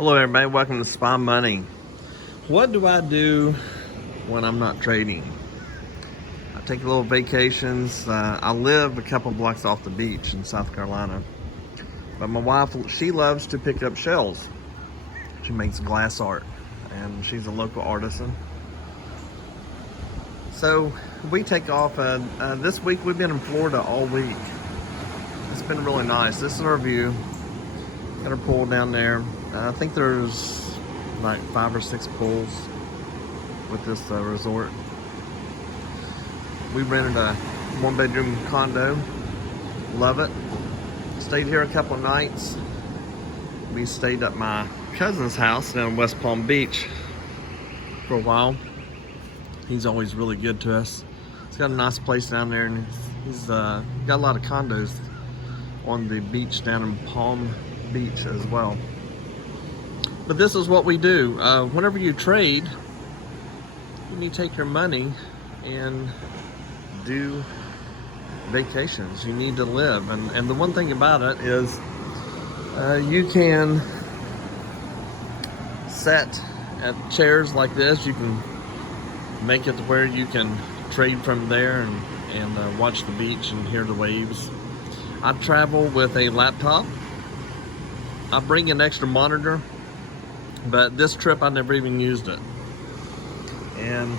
Hello everybody, welcome to Spa Money. What do I do when I'm not trading? I take little vacations. I live a couple blocks off the beach in South Carolina. But my wife, she loves to pick up shells. She makes glass art and she's a local artisan. So we take off. This week we've been in Florida all week. It's been really nice. This is our view. Got our pool down there. I think there's like 5 or 6 pools with this resort. We rented a 1-bedroom condo. Love it. Stayed here a couple of nights. We stayed at my cousin's house down in West Palm Beach for a while. He's always really good to us. He's got a nice place down there, and he's got a lot of condos on the beach down in Palm Beach as well. But this is what we do. Whenever you trade, you need to take your money and do vacations. You need to live, and the one thing about it is you can set at chairs like this. You can make it to where you can trade from there and watch the beach and hear the waves. I travel with a laptop. I bring an extra monitor, but this trip I never even used it. And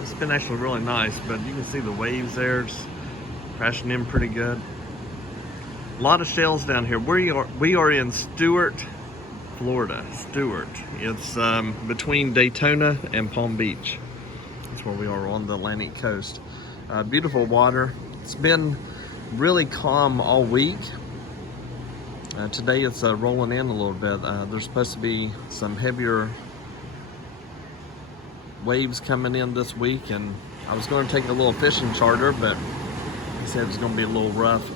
it's been actually really nice, but you can see the waves there. It's crashing in pretty good. A lot of shells down here. We are in Stuart, Florida. Stuart. It's between Daytona and Palm Beach. That's where we are on the Atlantic coast. Beautiful water. It's been really calm all week. Today it's rolling in a little bit. There's supposed to be some heavier waves coming in this week, and I was going to take a little fishing charter, but he said it's going to be a little rough.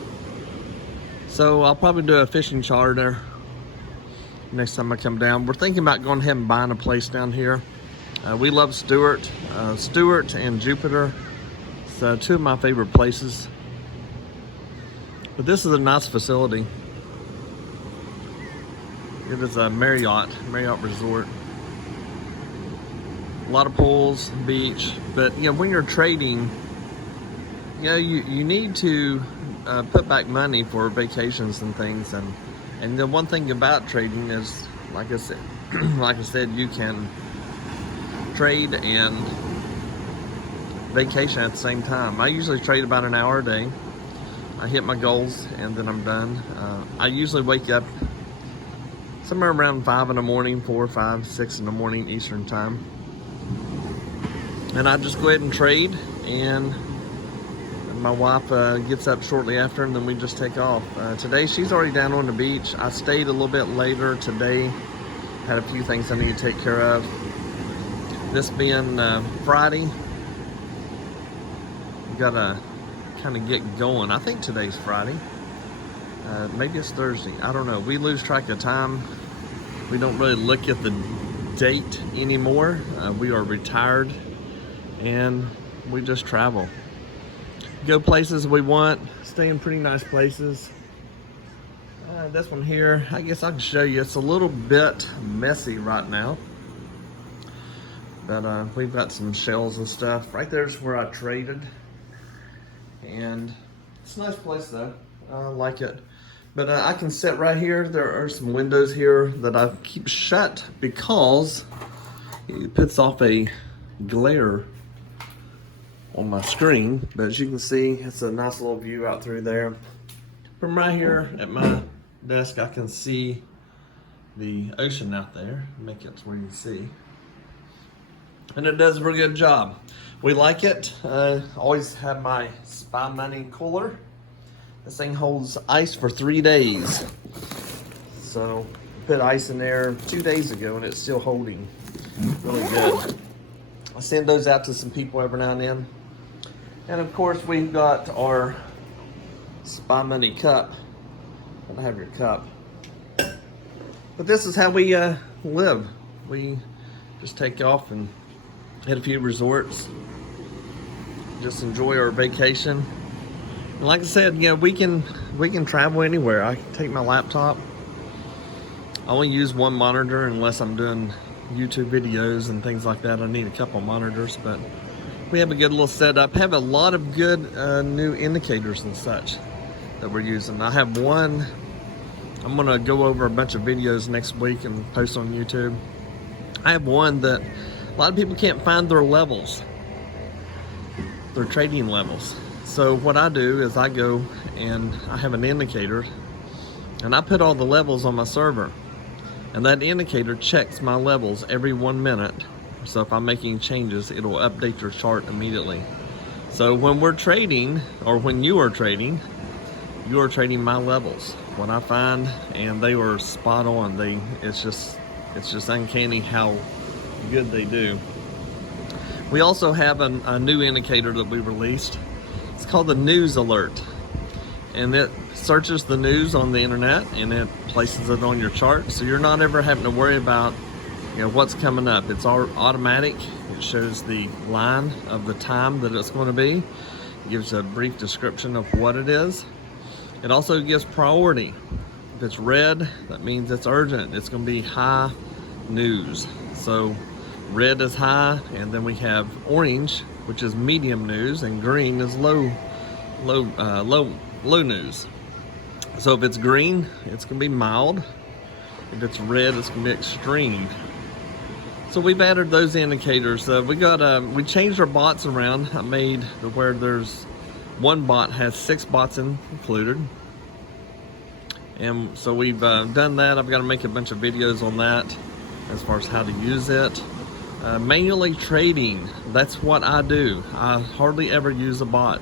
So I'll probably do a fishing charter next time I come down. We're thinking about going ahead and buying a place down here. We love Stuart. Stuart and Jupiter. It's 2 of my favorite places. But this is a nice facility. It is a Marriott resort. A lot of pools, beach, but you know, when you're trading, you know, you need to put back money for vacations and things, and the one thing about trading is, like I said, you can trade and vacation at the same time. I usually trade about an hour a day. I hit my goals and then I'm done. I usually wake up somewhere around 5 in the morning, 4, 5, 6 in the morning Eastern time. And I just go ahead and trade, and my wife gets up shortly after, and then we just take off. Today she's already down on the beach. I stayed a little bit later today. Had a few things I need to take care of. This being Friday, we gotta kind of get going. I think today's Friday. Maybe it's Thursday. I don't know. We lose track of time. We don't really look at the date anymore. We are retired and we just travel. Go places we want. Stay in pretty nice places. This one here, I guess I can show you. It's a little bit messy right now. But we've got some shells and stuff. Right there's where I traded. And it's a nice place though. I like it. But I can sit right here. There are some windows here that I keep shut because it puts off a glare on my screen. But as you can see, it's a nice little view out through there. From right here at my desk, I can see the ocean out there. Make it where you can see. And it does a really good job. We like it. Always have my Spa Money cooler. This thing holds ice for 3 days. So put ice in there 2 days ago and it's still holding really good. I send those out to some people every now and then. And of course we've got our Spa Money cup. I don't have your cup. But this is how we live. We just take off and hit a few resorts. Just enjoy our vacation. And like I said, you know, we can travel anywhere. I can take my laptop. I only use one monitor unless I'm doing YouTube videos and things like that. I need a couple monitors, but we have a good little setup. Have a lot of good new indicators and such that we're using. I have one, I'm gonna go over a bunch of videos next week and post on YouTube. I have one that a lot of people can't find their levels, their trading levels. So what I do is I go and I have an indicator and I put all the levels on my server, and that indicator checks my levels every 1 minute. So if I'm making changes, it'll update your chart immediately. So when we're trading, or when you are trading my levels, what I find, and they were spot on. It's just uncanny how good they do. We also have a new indicator that we released. It's called the news alert, and it searches the news on the internet and it places it on your chart, so you're not ever having to worry about what's coming up. It's all automatic. It shows the line of the time that it's going to be. It gives a brief description of what it is. It also gives priority. If it's red, that means it's urgent. It's going to be high news. So red is high, and then we have orange, which is medium news, and green is low news. So if it's green, it's going to be mild. If it's red, it's going to be extreme. So we've added those indicators. We changed our bots around. I made where there's one bot has 6 bots included. And so we've done that. I've got to make a bunch of videos on that as far as how to use it. Manually trading, that's what I do. I hardly ever use a bot.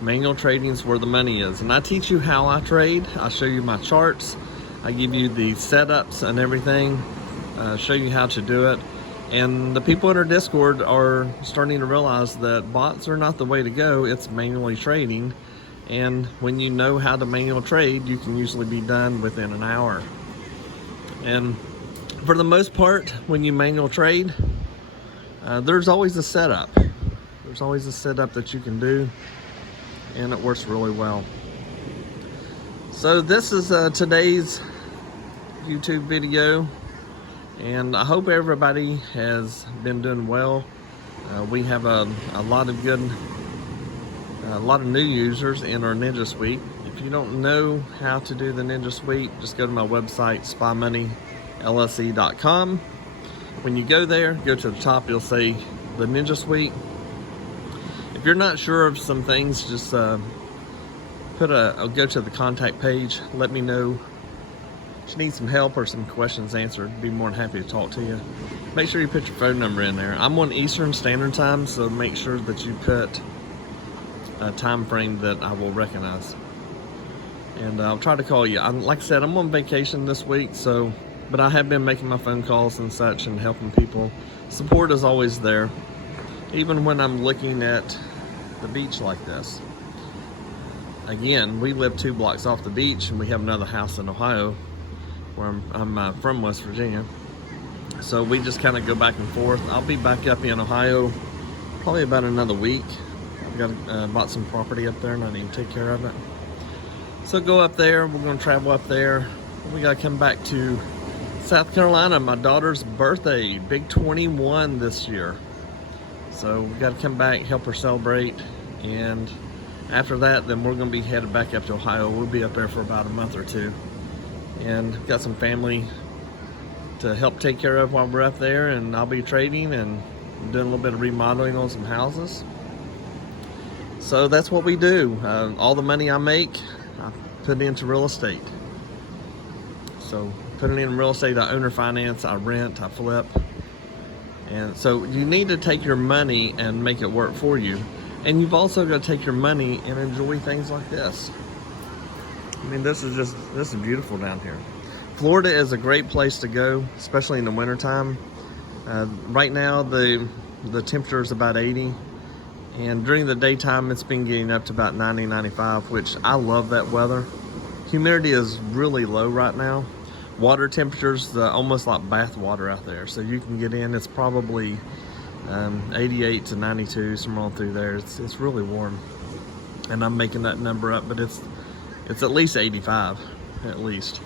Manual trading is where the money is. And I teach you how I trade. I show you my charts. I give you the setups and everything. Show you how to do it. And the people in our Discord are starting to realize that bots are not the way to go. It's manually trading. And when you know how to manual trade, you can usually be done within an hour. And for the most part, when you manual trade, there's always a setup. There's always a setup that you can do, and it works really well. So this is today's YouTube video, and I hope everybody has been doing well. We have a lot of new users in our Ninja Suite. If you don't know how to do the Ninja Suite, just go to my website, spymoneylse.com. When you go there, go to the top, you'll see the Ninja Suite. If you're not sure of some things, just go to the contact page. Let me know if you need some help or some questions answered. I'd be more than happy to talk to you. Make sure you put your phone number in there. I'm on Eastern Standard Time, so make sure that you put a time frame that I will recognize. And I'll try to call you. Like I said, I'm on vacation this week, but I have been making my phone calls and such and helping people. Support is always there, even when I'm looking at the beach like this. Again, we live 2 blocks off the beach, and we have another house in Ohio, where I'm from West Virginia. So we just kind of go back and forth. I'll be back up in Ohio probably about another week. I've got bought some property up there, and I need to take care of it. So go up there. We're going to travel up there. We got to come back to South Carolina. My daughter's birthday, big 21 this year. So we got to come back, help her celebrate, and after that, then we're going to be headed back up to Ohio. We'll be up there for about a month or 2, and got some family to help take care of while we're up there, and I'll be trading and doing a little bit of remodeling on some houses. So that's what we do. All the money I make, I put it into real estate. So put it in real estate. I owner finance, I rent, I flip. And so you need to take your money and make it work for you. And you've also got to take your money and enjoy things like this. I mean, this is beautiful down here. Florida is a great place to go, especially in the wintertime. Right now, the temperature is about 80. And during the daytime, it's been getting up to about 90, 95, which I love that weather. Humidity is really low right now. Water temperatures almost like bath water out there. So you can get in, it's probably 88 to 92, somewhere on through there. It's really warm. And I'm making that number up, but it's at least 85, at least.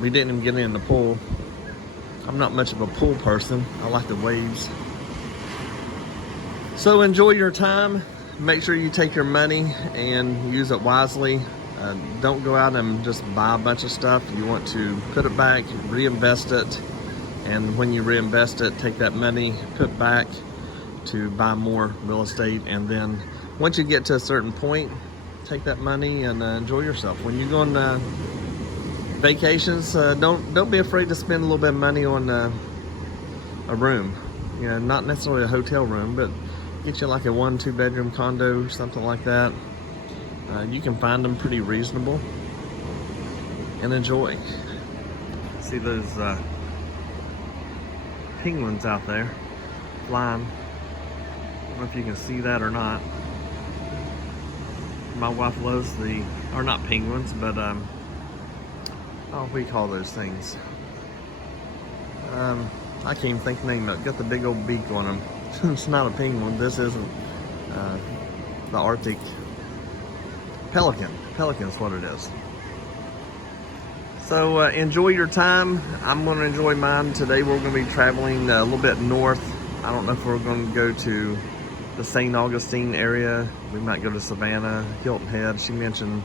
We didn't even get in the pool. I'm not much of a pool person. I like the waves. So enjoy your time. Make sure you take your money and use it wisely. Don't go out and just buy a bunch of stuff. You want to put it back, reinvest it, and when you reinvest it, take that money, put back to buy more real estate, and then once you get to a certain point, take that money and enjoy yourself. When you go on vacations, don't be afraid to spend a little bit of money on a room. You know, not necessarily a hotel room, but get you like a 1-2 bedroom condo or something like that. You can find them pretty reasonable, and enjoy. See those penguins out there flying. I don't know if you can see that or not. My wife loves or not penguins, but oh, what do you call those things? I can't even think the name of it. Got the big old beak on them. It's not a penguin. This isn't the Arctic. Pelican. Pelican's what it is. So enjoy your time. I'm going to enjoy mine. Today we're going to be traveling a little bit north. I don't know if we're going to go to the St. Augustine area. We might go to Savannah, Hilton Head. She mentioned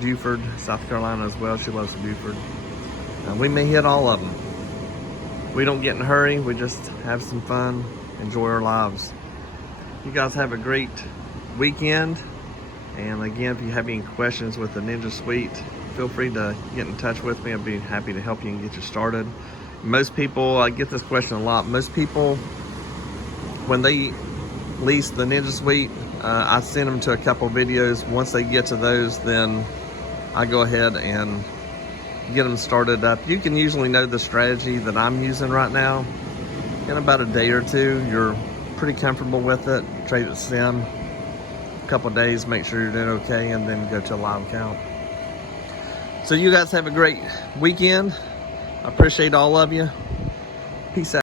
Beaufort, South Carolina as well. She loves Beaufort. We may hit all of them. We don't get in a hurry. We just have some fun, enjoy our lives. You guys have a great weekend. And again, if you have any questions with the Ninja Suite, feel free to get in touch with me. I'd be happy to help you and get you started. Most people, I get this question a lot. Most people, when they lease the Ninja Suite, I send them to a couple videos. Once they get to those, then I go ahead and get them started up. You can usually know the strategy that I'm using right now in about a day or two. You're pretty comfortable with it. Trade it sim. Couple days, make sure you're doing okay, and then go to a live account. So you guys have a great weekend. I appreciate all of you. Peace out.